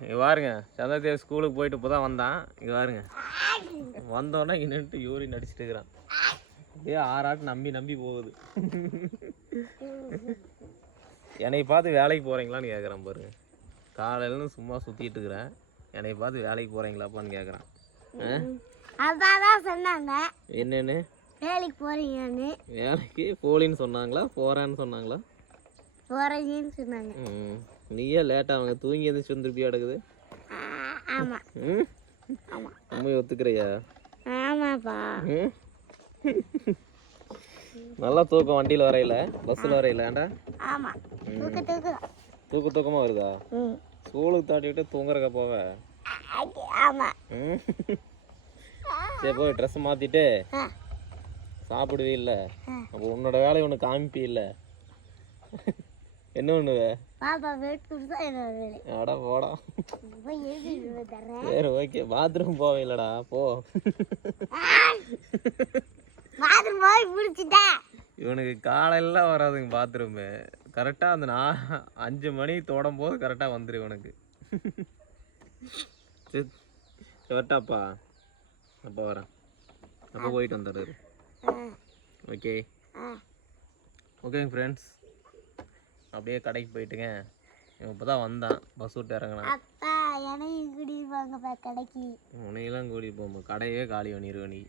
இங்க பாருங்க சந்திரதேவ் ஸ்கூலுக்கு போயிட்டு இப்போ தான் வந்தான். இங்க பாருங்க. வந்தோடனே நின்றுட்டு யூரின் அடிச்சிட்டு இருக்கிறான். அப்படியே ஆறாட்டு நம்பி நம்பி போகுது. என்னை பார்த்து வேலைக்கு போகிறீங்களான்னு கேட்குறான் பாருங்க. காலையிலேருந்து சும்மா சுற்றிட்டு இருக்கிறேன். என்னை பார்த்து வேலைக்கு போகிறீங்களாப்பான்னு கேட்குறான் தான் சொன்னாங்க. என்னன்னு? வேலைக்கு போறீங்கன்னு. வேலைக்கு போலின்னு சொன்னாங்களா? போகிறான்னு சொன்னாங்களா? போறீங்கன்னு சொன்னாங்க. நீயே லேட்டாக அவங்க தூங்கி எந்திரிச்சு வந்து திருப்பி கிடக்குது ஆமா. ம் உண்மை ஒத்துக்கிறையா? ஆமாப்பா. நல்லா தூக்கம் வண்டியில் வரையில? பஸ்ஸில் வரையில ஏன்டா? ஆமா. தூக்கு தூக்கு. தூக்க தூக்கமாக வருதா? ம். ஸ்கூலுக்கு தாட்டிவிட்டு தூங்குறக்க போவ? ஆமா. சரி போய் ட்ரெஸ் மாற்றிட்டு சாப்பிடுவே இல்லை. அப்போ உன்னோட வேலையை ஒன்று காமிப்பி இல்லை. என்ன பண்ணுவ? பாப்பா வெயிட் கொடுத்தா என்னோட வேலை அட போடா. போய் சரி ஓகே பாத்ரூம் போவீங்களடா போ. பாத்ரூம் போய் பிடிச்சிட்டா இவனுக்கு காலையில வராதுங்க பாத்ரூமு கரெக்டாக அந்த நா அஞ்சு மணி தோடும் போது கரெக்டாக வந்துடும் இவனுக்கு. சரி. வரட்டாப்பா அப்போ வரேன். அப்போ போயிட்டு வந்துடுறாரு ஆ. ஓகே ஓகேங்க ஃப்ரெண்ட்ஸ் அப்படியே கடைக்கு போயிட்டுங்க. இவன் இப்போ தான் வந்தான். பஸ் விட்டு இறங்கினான். அப்பா என்னையும் கூட்டிட்டு போங்கப்பா கடைக்கு. உன்னையெல்லாம் கூட்டிட்டு போமா கடையே காலி பண்ணிடுவேன் நீ.